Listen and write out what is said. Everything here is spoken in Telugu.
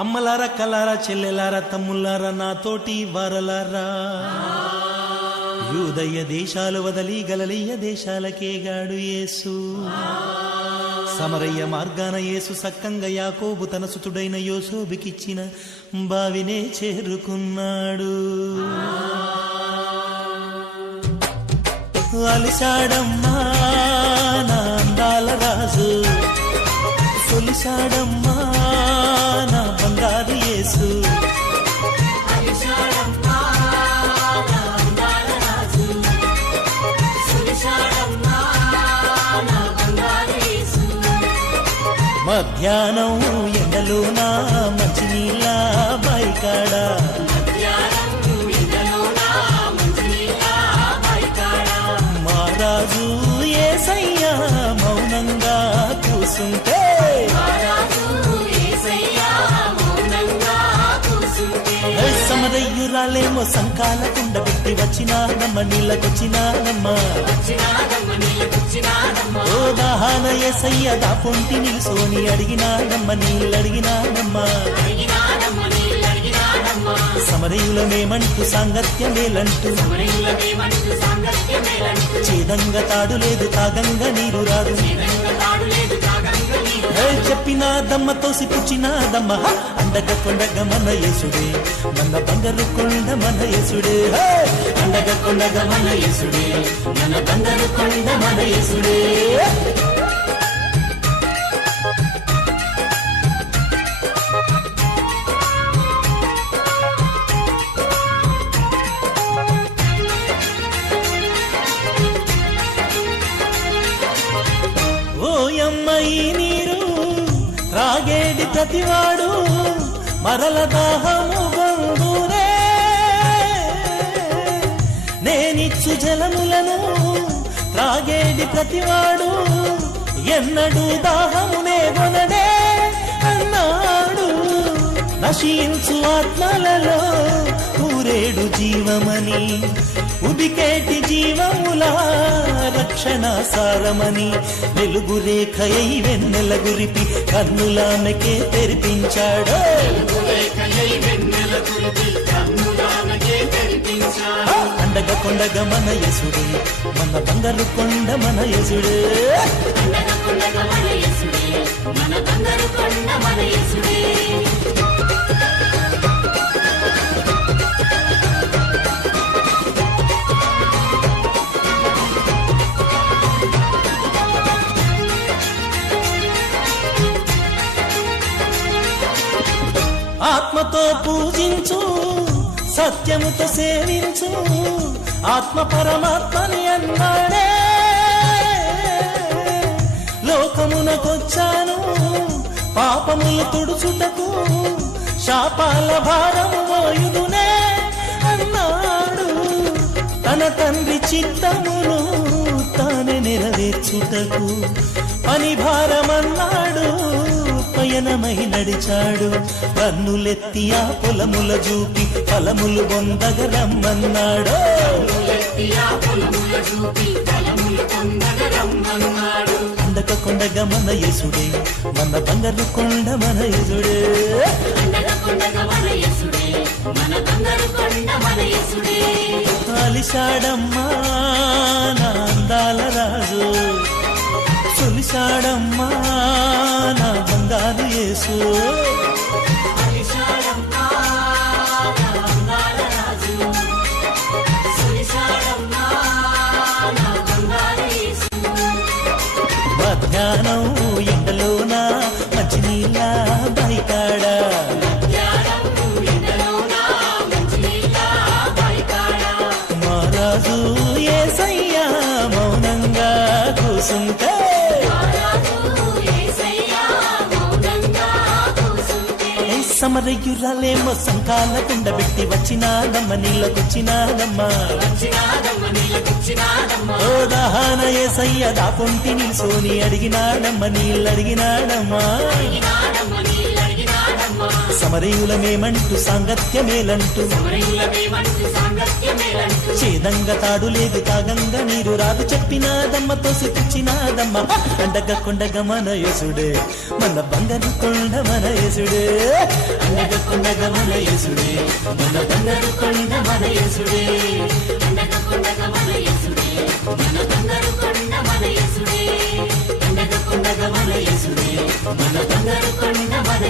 అమ్మలారా కలారా చెల్లెలారా తమ్ముళ్ళారా నాతోటి వారలారా యూదయ దేశాలు వదలి గలలియ దేశాలకేగాడు యేసు సమరయ్య మార్గాన యేసు సక్కంగా యాకోబు తన సుతుడైన యోసేపుకిచ్చిన బావినే చేరుకున్నాడు. అలిశాడమ్మా నా అందాల రాజు, సొలిశాడమ్మా నా బంగారు యేసు. మధ్యాహ్నం ఎండలో నా మంచి నీళ్ళ బైకాడ మహారాజు యేసయ్యా మౌనంగా కూసుంటే సమరయ్యురాలేమో సంకాల కుండ పెట్టి వచ్చినానమ్మ నీళ్ళకొచ్చినానమ్మా. ఓ దాహాన యేసయ్య దాపొంటి నిలుసోని అడిగినానమ్మ నీళ్ళడిగినానమ్మా. సమరయులమేమంటూ సాంగత్యమేలంటూ చేదంగా తాడు లేదు తాగంగా నీరు రాదు. చెప్పినాదమ్మ తోసి పుచ్చినాదమ్మ అండగా కొండగా మన యేసుడే, మన బంగారు కొండ మన యేసుడే. అండగా కొండగా మన యేసుడే, మన బంగారు కొండ మన యేసుడే. ఓయమ్మయి నీరు త్రాగేది ప్రతివాడు మరల దాహము గొంగురే. నేనిచ్చు జలములను త్రాగేది ప్రతివాడు ఎన్నడూ దాహమునే గొనడే అన్నాడు. నశించు ఆత్మలలో ఊరేడు జీవమని, ఉబికేటి జీవముల రక్షణ సారమని, వెలుగు రేఖయై వెన్నెల గురిపి కన్నులామెకే తెరిపించాడు. అండగా కొండగా మన యేసుడే, మన బంగారు కొండ మన యేసుడే. ఆత్మతో పూజించు, సత్యముతో సేవించు, ఆత్మ పరమాత్మని అన్నాడే. లోకమునకొచ్చాను పాపములు తుడుచుటకు, శాపాల భారము మోయుదునే అన్నాడు. తన తండ్రి చిత్తమును తానే నెరవేర్చుటకు పని భారమన్నాడు. పయనమై నడిచాడు, కన్నులెత్తి ఆ పొలముల చూపి ఫలములు పొందగ రమ్మన్నాడు. అండక కొండగా మన యేసుడే, మన బంగారు కొండ మన యేసుడే. అలిశాడమ్మా నా అందాల రాజు, సొలిశాడమ్మా నా బంగారు యేసు. మధ్యాహ్నం ఎండలోన మంచి నీళ్ళ బైకాడ మహారాజు యేసయ్యా మౌనంగా కూసుంటే సమరయ్యురాలేమో సంకాల కుండ పెట్టి వచ్చినాదమ్మ నీళ్ళకొచ్చినాదమ్మా. ఓ దాహాన యేసయ్య దాపొంటి నిల్సోని అడిగినాడమ్మ నీళ్ళడిగినాడమ్మా. సమరయులమేమంటూ సాంగత్యమేలంటూ చేదంగా తాడు లేదు తాగంగా నీరు రాదు చెప్పినాదమ్మ తోసి పుచ్చినాదమ్మ అండగా కొండగా మన యేసుడే మన బంగారు కొండ మన యేసుడే అండగా కొండగా మన యేసుడే మన బంగారు కొండ మన యేసుడే అండగా కొండగా మన యేసుడే మన బంగారు కొండ మన యేసుడే అండగా కొండగా మన యేసుడే మన బంగారు కొండ మన